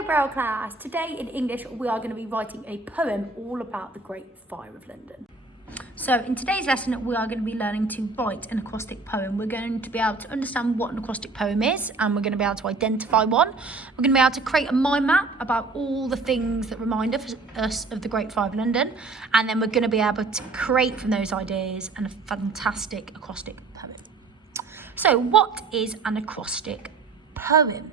Hello Braille class. Today in English we are going to be writing a poem all about the Great Fire of London. So in today's lesson we are going to be learning to write an acrostic poem. We're going to be able to understand what an acrostic poem is, and we're going to be able to identify one. We're going to be able to create a mind map about all the things that remind us of the Great Fire of London, and then we're going to be able to create from those ideas a fantastic acrostic poem. So what is an acrostic poem?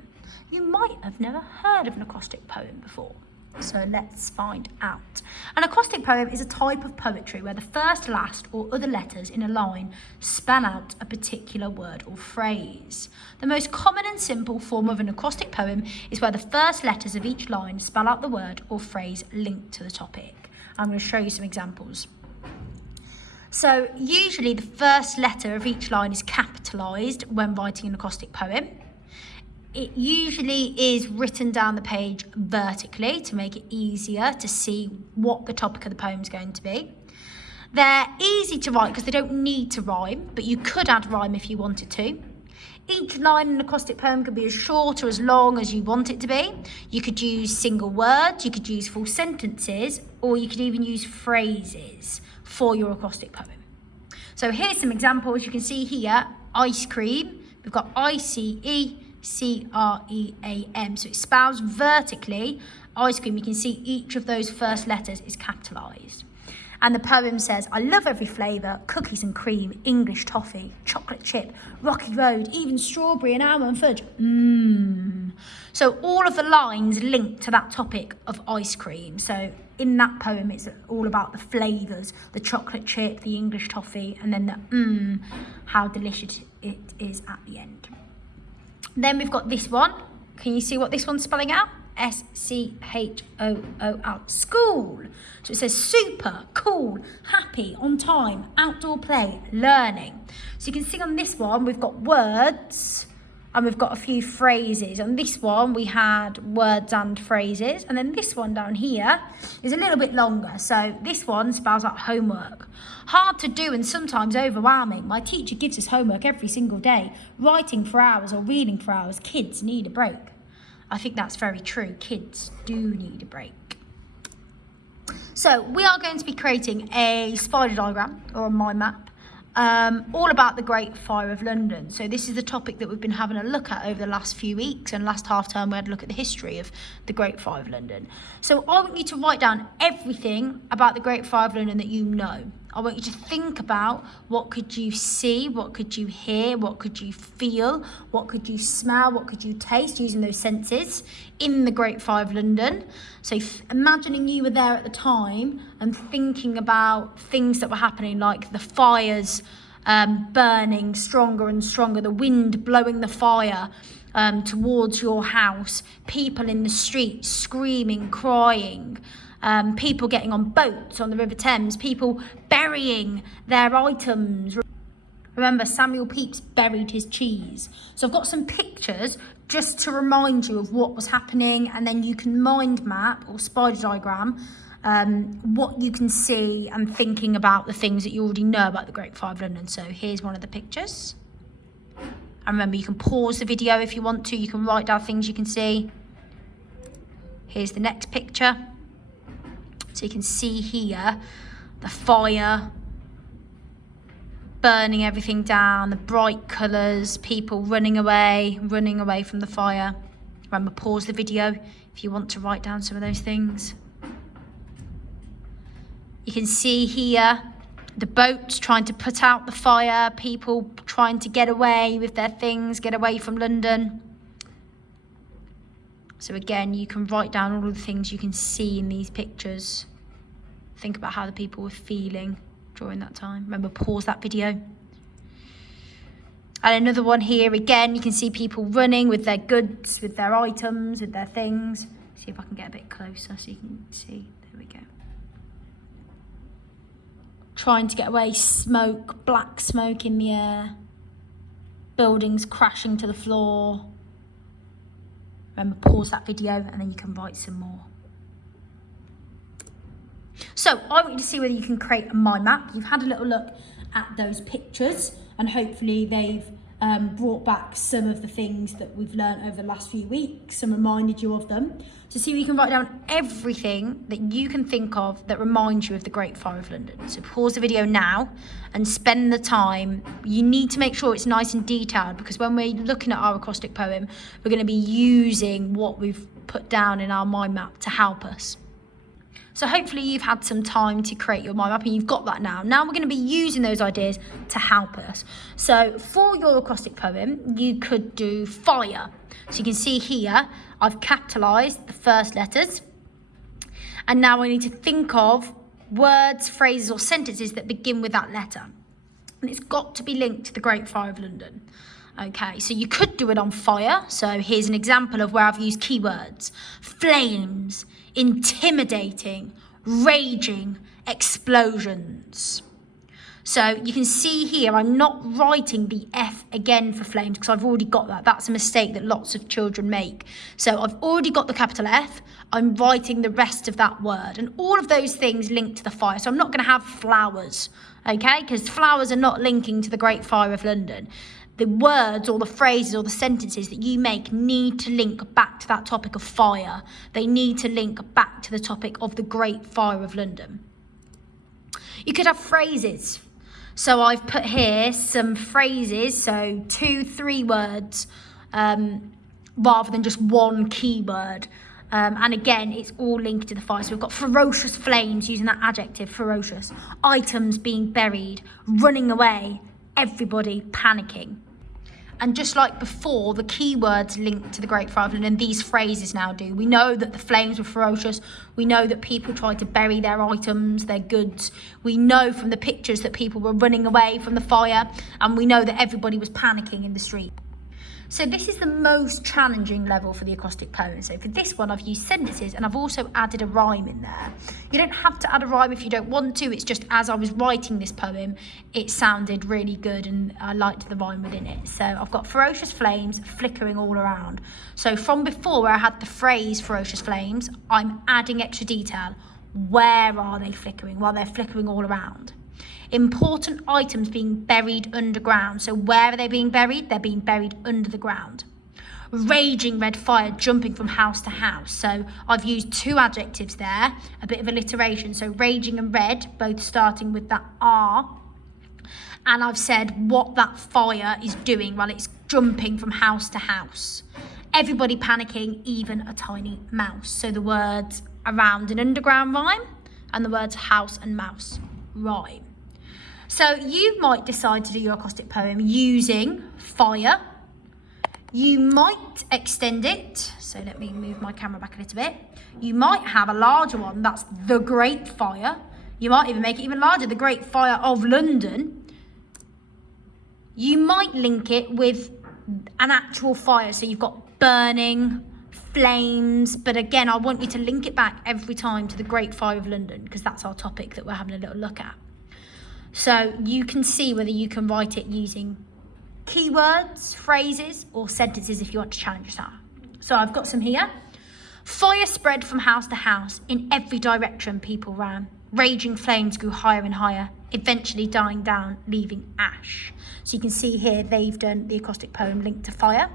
You might have never heard of an acrostic poem before, so let's find out. An acrostic poem is a type of poetry where the first, last or other letters in a line span out a particular word or phrase. The most common and simple form of an acrostic poem is where the first letters of each line spell out the word or phrase linked to the topic. I'm going to show you some examples. So usually the first letter of each line is capitalised when writing an acrostic poem. It usually is written down the page vertically to make it easier to see what the topic of the poem is going to be. They're easy to write because they don't need to rhyme, but you could add rhyme if you wanted to. Each line in an acrostic poem could be as short or as long as you want it to be. You could use single words, you could use full sentences, or you could even use phrases for your acrostic poem. So here's some examples. You can see here, ice cream. We've got I-C-E. C-R-E-A-M. So it spells vertically ice cream. You can see each of those first letters is capitalised. And the poem says, I love every flavour, cookies and cream, English toffee, chocolate chip, rocky road, even strawberry and almond fudge. So all of the lines link to that topic of ice cream. So in that poem, it's all about the flavours, the chocolate chip, the English toffee, and then the how delicious it is at the end. Then we've got this one. Can you see what this one's spelling out? S-C-H-O-O-L, school. So it says super, cool, happy, on time, outdoor play, learning. So you can see on this one, we've got words and we've got a few phrases. On this one, we had words and phrases. And then this one down here is a little bit longer. So this one spells out homework. Hard to do and sometimes overwhelming. My teacher gives us homework every single day. Writing for hours or reading for hours. Kids need a break. I think that's very true. Kids do need a break. So we are going to be creating a spider diagram or a mind map. All about the Great Fire of London. So this is the topic that we've been having a look at over the last few weeks, and last half term we had a look at the history of the Great Fire of London. So I want you to write down everything about the Great Fire of London that you know. I want you to think about what could you see, what could you hear, what could you feel, what could you smell, what could you taste, using those senses in the Great Fire of London. So imagining you were there at the time and thinking about things that were happening, like the fires burning stronger and stronger, the wind blowing the fire towards your house, people in the streets screaming, crying, people getting on boats on the River Thames, people burying their items. Remember, Samuel Pepys buried his cheese. So I've got some pictures just to remind you of what was happening, and then you can mind map or spider diagram what you can see and thinking about the things that you already know about the Great Fire of London. So here's one of the pictures. And remember, you can pause the video if you want to. You can write down things you can see. Here's the next picture. So you can see here the fire burning everything down, the bright colours, people running away from the fire. Remember, pause the video if you want to write down some of those things. You can see here the boats trying to put out the fire, people trying to get away with their things, get away from London. So again, you can write down all of the things you can see in these pictures. Think about how the people were feeling during that time. Remember, pause that video. And another one here, again, you can see people running with their goods, with their items, with their things. See if I can get a bit closer so you can see. There we go. Trying to get away, smoke, black smoke in the air. Buildings crashing to the floor. Remember, pause that video and then you can write some more. So I want you to see whether you can create a mind map. You've had a little look at those pictures and hopefully they've brought back some of the things that we've learned over the last few weeks and reminded you of them. So see if you can write down everything that you can think of that reminds you of the Great Fire of London. So pause the video now and spend the time. You need to make sure it's nice and detailed, because when we're looking at our acrostic poem, we're going to be using what we've put down in our mind map to help us. So hopefully you've had some time to create your mind map and you've got that now. Now we're going to be using those ideas to help us. So for your acrostic poem, you could do fire. So you can see here, I've capitalised the first letters. And now I need to think of words, phrases or sentences that begin with that letter. And it's got to be linked to the Great Fire of London. Okay, so you could do it on fire. So here's an example of where I've used keywords: flames, intimidating, raging, explosions. So you can see here, I'm not writing the F again for flames because I've already got that. That's a mistake that lots of children make. So I've already got the capital F. I'm writing the rest of that word. And all of those things link to the fire. So I'm not going to have flowers, okay? Because flowers are not linking to the Great Fire of London. The words or the phrases or the sentences that you make need to link back to that topic of fire. They need to link back to the topic of the Great Fire of London. You could have phrases. So I've put here some phrases, so 2-3 words, rather than just one keyword. And again, it's all linked to the fire. So we've got ferocious flames, using that adjective, ferocious. Items being buried, running away, everybody panicking. And just like before, the keywords linked to the Great Fire of London, these phrases now do. We know that the flames were ferocious. We know that people tried to bury their items, their goods. We know from the pictures that people were running away from the fire. And we know that everybody was panicking in the street. So this is the most challenging level for the acrostic poem. So for this one, I've used sentences and I've also added a rhyme in there. You don't have to add a rhyme if you don't want to. It's just as I was writing this poem, it sounded really good and I liked the rhyme within it. So I've got ferocious flames flickering all around. So from before, where I had the phrase ferocious flames, I'm adding extra detail. Where are they flickering? Well, they're flickering all around. Important items being buried underground. So where are they being buried? They're being buried under the ground. Raging red fire jumping from house to house. So I've used 2 adjectives there, a bit of alliteration. So raging and red, both starting with that R. And I've said what that fire is doing. Well, it's jumping from house to house. Everybody panicking, even a tiny mouse. So the words around and underground rhyme, and the words house and mouse rhyme. So you might decide to do your acrostic poem using fire. You might extend it. So let me move my camera back a little bit. You might have a larger one. That's the Great Fire. You might even make it even larger, the Great Fire of London. You might link it with an actual fire. So you've got burning, flames. But again, I want you to link it back every time to the Great Fire of London, because that's our topic that we're having a little look at. So you can see whether you can write it using keywords, phrases, or sentences if you want to challenge yourself. So I've got some here. Fire spread from house to house. In every direction people ran. Raging flames grew higher and higher, eventually dying down, leaving ash. So you can see here they've done the acrostic poem linked to fire.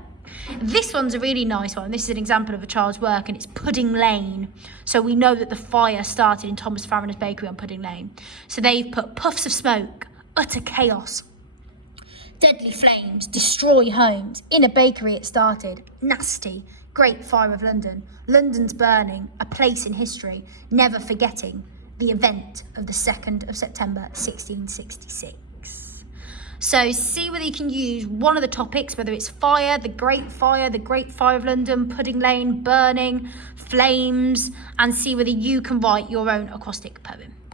This one's a really nice one. This is an example of a child's work, and it's Pudding Lane. So we know that the fire started in Thomas Farriner's bakery on Pudding Lane. So they've put puffs of smoke, utter chaos, deadly flames, destroy homes. In a bakery it started, nasty, Great Fire of London. London's burning, a place in history, never forgetting the event of the 2nd of September 1666. So see whether you can use one of the topics, whether it's fire, the Great Fire of London, Pudding Lane, burning, flames, and see whether you can write your own acrostic poem.